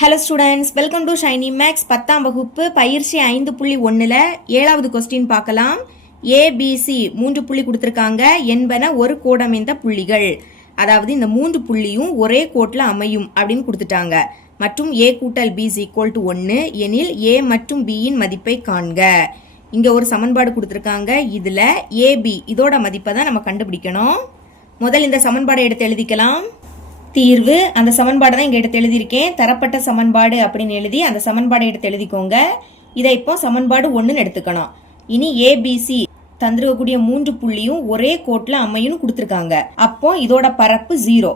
Hello students, welcome to Shiny Max 10ஆம் வகுப்பு பயிற்சி 5.1ல் 7வது கொஸ்டின் பார்க்கலாம். ஏபிசி 3 புள்ளி கொடுத்துருக்காங்க என்பன ஒரு கோடமைந்த புள்ளிகள். அதாவது இந்த 3 புள்ளியும் ஒரே கோட்டில் அமையும் அப்படின்னு கொடுத்துட்டாங்க. மற்றும் a கூட்டல் b = 1 எனில் a மற்றும் b இன் மதிப்பை காண்க. இங்க ஒரு சமன்பாடு கொடுத்துருக்காங்க. இதுல ab இதோட மதிப்பை தான் நம்ம கண்டுபிடிக்கணும். முதல் இந்த சமன்பாடை எடுத்து எழுதிக்கலாம். தீர்வு அந்த சமன்பாடு தான் இங்கே எடுத்து எழுதியிருக்கேன். தரப்பட்ட சமன்பாடு அப்படின்னு எழுதி அந்த சமன்பாடை எடுத்து எழுதிக்கோங்க. இதை இப்போ சமன்பாடு 1ன்னு எடுத்துக்கணும். இனி ஏபிசி தந்திருக்கக்கூடிய 3 புள்ளியும் ஒரே கோட்டில் அமையும் கொடுத்துருக்காங்க. அப்போ இதோட பரப்பு 0.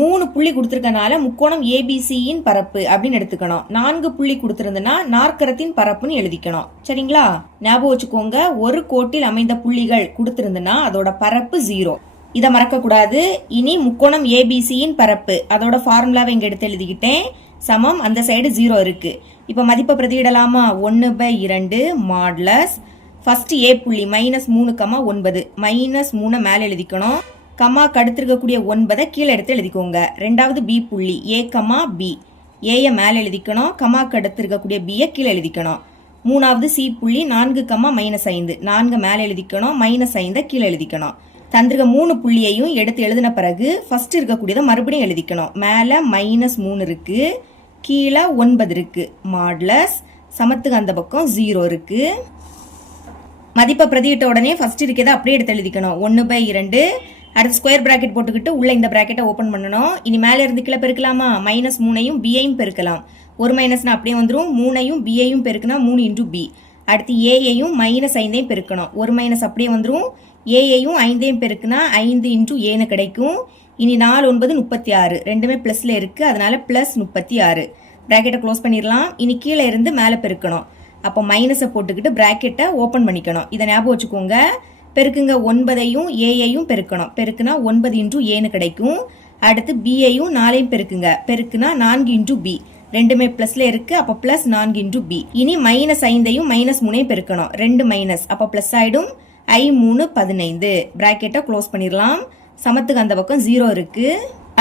3 புள்ளி கொடுத்துருக்கனால முக்கோணம் ஏபிசியின் பரப்பு அப்படின்னு எடுத்துக்கணும். 4 புள்ளி கொடுத்துருந்துன்னா நாற்கரத்தின் பரப்புன்னு எழுதிக்கணும். சரிங்களா? ஞாபகம் வச்சுக்கோங்க, ஒரு கோட்டில் அமைந்த புள்ளிகள் கொடுத்துருந்துன்னா அதோட பரப்பு 0. இதை மறக்க கூடாது. இனி முக்கோணம் ஏபிசியின் பரப்பு அதோட ஃபார்முலாவை இங்க எடுத்து எழுதிக்கிட்டேன். சமம் அந்த சைடு 0 இருக்கு. இப்ப மதிப்பை பிரதியிடலாமா? 1/2 மாடுலஸ் ஃபர்ஸ்ட் ஏ புள்ளி -3,9 -3 மேல எழுதிக்கணும். கம்மா கடுத்திருக்கக்கூடிய 9 கீழே எடுத்து எழுதிக்கோங்க. ரெண்டாவது பி புள்ளி a, b ஏய மேல எழுதிக்கணும். கம்மா கடுத்திருக்கக்கூடிய b கீழே எழுதிக்கணும். மூணாவது சி புள்ளி 4, -5 4 மேல எழுதிக்கணும். -5 கீழே எழுதிக்கணும். தந்திருக்க 3 புள்ளியையும் எடுத்து எழுதின பிறகு ஃபர்ஸ்ட் இருக்கக்கூடியதை மறுபடியும் எழுதிக்கணும். மேல -3 இருக்கு, கீழே 9 இருக்கு. மாடுலஸ் சமத்துக்கு அந்த பக்கம் 0 இருக்கு. மதிப்பை பிரதியிட்ட உடனே ஃபர்ஸ்ட் இருக்கிறத அப்படியே எடுத்து எழுதிக்கணும். 1/2 அடுத்து ஸ்கொயர் பிராக்கெட் போட்டுக்கிட்டு உள்ள இந்த பிராக்கெட்டை ஓபன் பண்ணணும். இனி மேல இருந்து கீழே பெருக்கலாமா? -3ஐயும் b-ஐயும் பெருக்கலாம். ஒரு மைனஸ்னா அப்படியே வந்துடும். 3ஐயும் b-ஐயும் பெருக்குனா 3 × b. அடுத்து a-ஐயும் -5ஐயும் பெருக்கணும். ஒரு மைனஸ் அப்படியே வந்துடும். ஏயையும் 5ஐயும் பெருக்குனா 5 × a கிடைக்கும். இனி 4 9 36 ரெண்டுமே பிளஸ்ல இருக்கு, அதனால +36. பிராக்கெட்டை க்ளோஸ் பண்ணிடலாம். இனி கீழே இருந்து மேலே பெருக்கணும். அப்போ மைனஸை போட்டுக்கிட்டு பிராக்கெட்டை ஓப்பன் பண்ணிக்கணும். இதை ஞாபகம் வச்சுக்கோங்க. பெருக்குங்க 9ஐயும் ஏயையும் பெருக்கணும். பெருக்குனா 9 × a கிடைக்கும். அடுத்து b-ஐயும் 4ஐயும் பெருக்குங்க. பெருக்குனா 4 × b ரெண்டுமே பிளஸ்ல இருக்கு, அப்போ +4 × b. இனி -5ஐயும் -3ஐயும் பெருக்கணும். 2 மைனஸ் அப்போ பிளஸ் ஆயிடும். I3 15 பிராக்கெட்டை க்ளோஸ் பண்ணிடலாம். சமத்துக்கு அந்த பக்கம் 0 இருக்கு.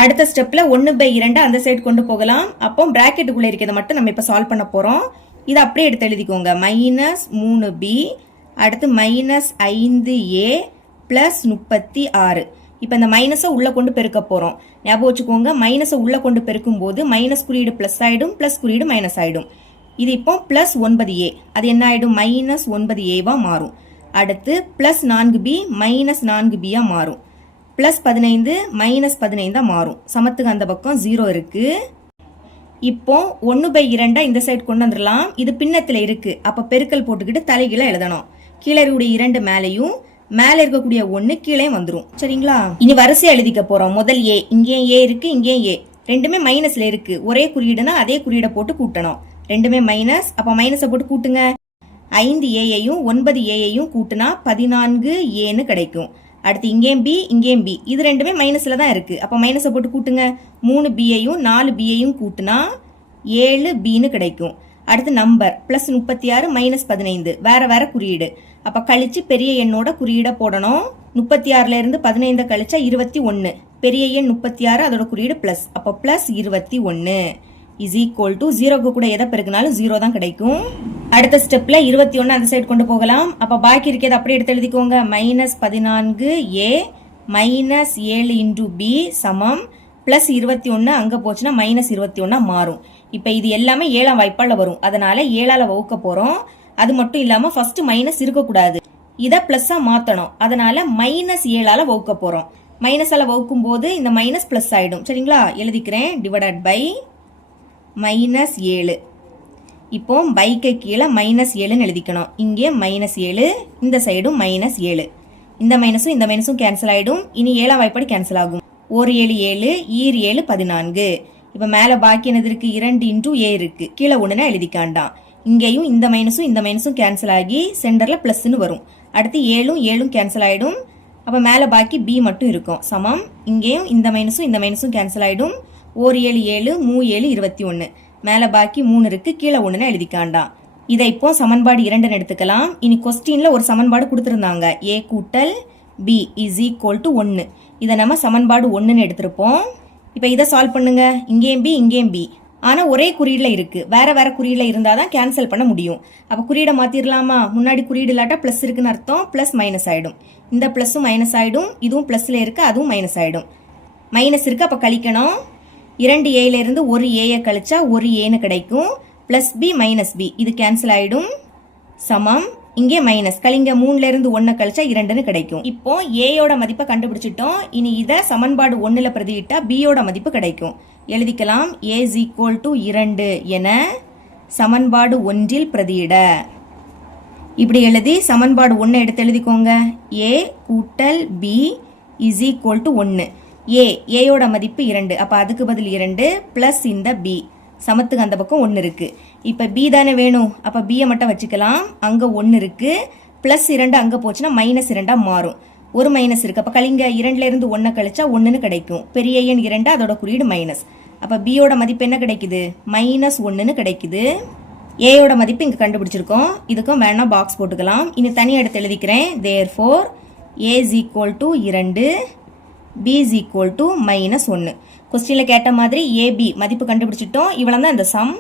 அடுத்த ஸ்டெப்ல 1/2 அந்த சைடு கொண்டு போகலாம். அப்போ பிராக்கெட்டுக்குள்ள இருக்கிறத மட்டும் நம்ம இப்ப சால்வ் பண்ண போறோம். இதை அப்படியே எடுத்து எழுதிக்கோங்க. -3b அடுத்து -5a +36. இப்ப இந்த மைனஸை உள்ள கொண்டு பெருக்க போறோம். ஞாபகம் வச்சுக்கோங்க, மைனஸை உள்ள கொண்டு பெருக்கும் போது மைனஸ் குறியீடு பிளஸ் ஆயிடும், பிளஸ் குறியீடு மைனஸ் ஆயிடும். இது இப்போ +9a அது என்ன ஆயிடும்? -9a மாறும். அடுத்து +4b -4b மாறும். +15 -15 மாறும். சமத்துக்கு அந்த பக்கம் 0 இருக்கு. இப்போ 1/2 இந்த சைடு கொண்டு வந்துடலாம். இது பின்னத்துல இருக்கு, அப்ப பெருக்கல் போட்டுக்கிட்டு தலைகீழ எழுதணும். கீழே இருக்கக்கூடிய 2 மேலையும் மேல இருக்கக்கூடிய 1 கீழே வந்துரும். சரிங்களா? இனி வரிசையா எழுதிக்க போறோம். முதல் a, இங்கேயும் a இருக்கு, இங்கேயும் a. ரெண்டுமே மைனஸ்ல இருக்கு. ஒரே குறியீடுனா அதே குறியீடை போட்டு கூட்டணும். ரெண்டுமே மைனஸ், அப்ப மைனஸை போட்டு கூட்டுங்க. 5a-ஐயும் 9a-ஐயும் கூட்டினா 14a கிடைக்கும். அடுத்து இங்கேயும் b, இங்கேயும் b. இது ரெண்டுமே மைனஸ்ல தான் இருக்கு. அப்ப மைனஸை போட்டு கூட்டுங்க. 3b-ஐயும் 4b-ஐயும் கூட்டினா 7b கிடைக்கும். அடுத்து நம்பர் +36 -15 வேற வேற குறியீடு. அப்ப கழிச்சு பெரிய எண்ணோட குறியீடை போடணும். 36ல இருந்து 15 கழிச்சா 21. பெரிய எண் 36, அதோட குறியீடு பிளஸ். அப்ப +21 is equal to 0க்கு கூட எதை பெருக்கினாலும் 0 தான் கிடைக்கும். அடுத்த ஸ்டெப்ல 21 அந்த சைடு கொண்டு போகலாம். அப்ப பாக்கி இருக்கிறத அப்படியே எடுத்து எழுதிக்கோங்க. -14a -7 × b சமம் +21 அங்க போச்சுன்னா -21 மாறும். இப்ப இது எல்லாமே 7ஆம் வாய்ப்பால வரும், அதனால 7ஆல வகுக்க போறோம். அது மட்டும் இல்லாம ஃபர்ஸ்ட் மைனஸ் இருக்கக்கூடாது, இதை பிளஸ்ஸா மாத்தணும். அதனால -7ஆல வகுக்க போறோம். மைனஸால வகுக்கும் போது இந்த மைனஸ் பிளஸ் ஆயிடும். சரிங்களா? எழுதிக்கிறேன். Divided by -7. இப்போ பைக்கு கீழே -7ன்னு எழுதிக்கணும். இங்கே -7, இந்த சைடும் -7. இந்த மைனஸும் இந்த மைனஸும் கேன்சல் ஆயிடும். இனி 7ஆம் வாய்ப்பாடு கேன்சல் ஆகும். 1 7 7 ஈர் 7 14. இப்ப மேல பாக்கி என்னது இருக்கு? 2 × a இருக்கு. கீழே 1ன்னு எழுதிக்காண்டாம். இங்கேயும் இந்த மைனஸும் கேன்சல் ஆகி சென்டர்ல பிளஸ்ன்னு வரும். அடுத்து 7ம் 7ம் கேன்சல் ஆயிடும். அப்ப மேல பாக்கி b மட்டும் இருக்கும். சமம் இங்கேயும் இந்த மைனஸும் கேன்சல் ஆயிடும். 1 7 7 3 7 21. மேல பாக்கி 3 இருக்கு, கீழே 1ன்னு எழுதிக்காண்டாம். இதை இப்போ சமன்பாடு 2ன்னு எடுத்துக்கலாம். இனி கொஸ்டின்ல ஒரு சமன்பாடு கொடுத்திருந்தாங்க. a கூட்டல் b = 1. இதை நம்ம சமன்பாடு 1ன்னு எடுத்திருப்போம். இப்ப இதை சால்வ் பண்ணுங்க. இங்கேயும் b, இங்கேயும் b. ஆனால் ஒரே குறியீடில் இருக்குது. வேறு வேறு குறியீடில் இருந்தால் தான் கேன்சல் பண்ண முடியும். அப்போ குறியீடை மாற்றிடலாமா? முன்னாடி குறியீடு இல்லாட்டா ப்ளஸ் இருக்குன்னு அர்த்தம், ப்ளஸ் மைனஸ் ஆகிடும். இந்த ப்ளஸ்ஸும் மைனஸ் ஆகிடும், இதுவும் ப்ளஸில் இருக்குது, அதுவும் மைனஸ் ஆகிடும். மைனஸ் இருக்குது, அப்போ கழிக்கணும். 2 ஏலேருந்து ஒரு ஏயை கழிச்சா ஒரு ஏன்னு கிடைக்கும். ப்ளஸ் பி மைனஸ் பி, இது கேன்சல் ஆகிடும். சமம், இங்கே மைனஸ், கழிங்க 3லேருந்து 1 கழிச்சா 2ன்னு கிடைக்கும். இப்போ ஏயோட மதிப்பை கண்டுபிடிச்சிட்டோம். இனி இதை சமன்பாடு 1ல் பிரதியிட்டா பியோட மதிப்பு கிடைக்கும். எழுதிக்கலாம். a is equal to 2 என சமன்பாடு 1ல் பிரதியிட. இப்படி எழுதி சமன்பாடு 1 எடுத்து எழுதிக்கோங்க. a கூட்டல் b is equal to 1. ஏயோட மதிப்பு 2, அப்போ அதுக்கு பதில் 2 ப்ளஸ் இந்த b, சமத்துக்கு அந்த பக்கம் 1 இருக்கு. இப்போ b தானே வேணும், அப்போ b-யை மட்டும் வச்சுக்கலாம். அங்கே 1 இருக்கு, ப்ளஸ் 2 அங்கே போச்சுன்னா மைனஸ் 2 மாறும். ஒரு மைனஸ் இருக்கு, அப்போ கழிங்க 2லேருந்து 1 கழிச்சா 1ன்னு கிடைக்கும். பெரிய எண் 2, அதோட குறியீடு மைனஸ். அப்போ பியோட மதிப்பு என்ன கிடைக்குது? மைனஸ் 1ன்னு கிடைக்குது. ஏயோட மதிப்பு இங்கே கண்டுபிடிச்சிருக்கோம். இதுக்கும் வேணா பாக்ஸ் போட்டுக்கலாம். இனி தனியாக எடுத்து எழுதிக்கிறேன். Therefore a is equal to 2, b is equal to -1. கொஸ்டினில் கேட்ட மாதிரி ஏபி மதிப்பு கண்டுபிடிச்சிட்டோம். இவ்வளோ தான் இந்த சம்.